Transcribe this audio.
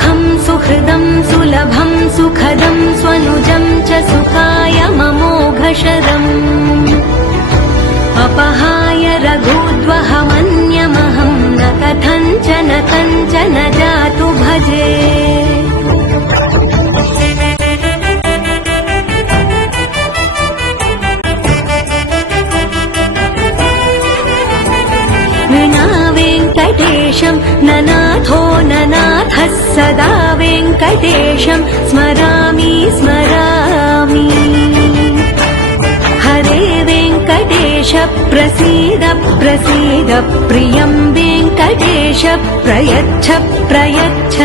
सुखं सुहृदं सुलभं सुखदं स्वनुजं च सुखाय ममोघशरम् अपहाय रघुद्वहमन्यमहं न कथञ्चन कञ्चन जातु भजे विना वेङ्कटेशं ननाथो ननाथः सदा वेङ्कटेशं स्मरामि स्मरामि हरे वेङ्कटेश प्रसीद प्रसीद प्रियं वेङ्कटेश प्रयच्छ प्रयच्छ।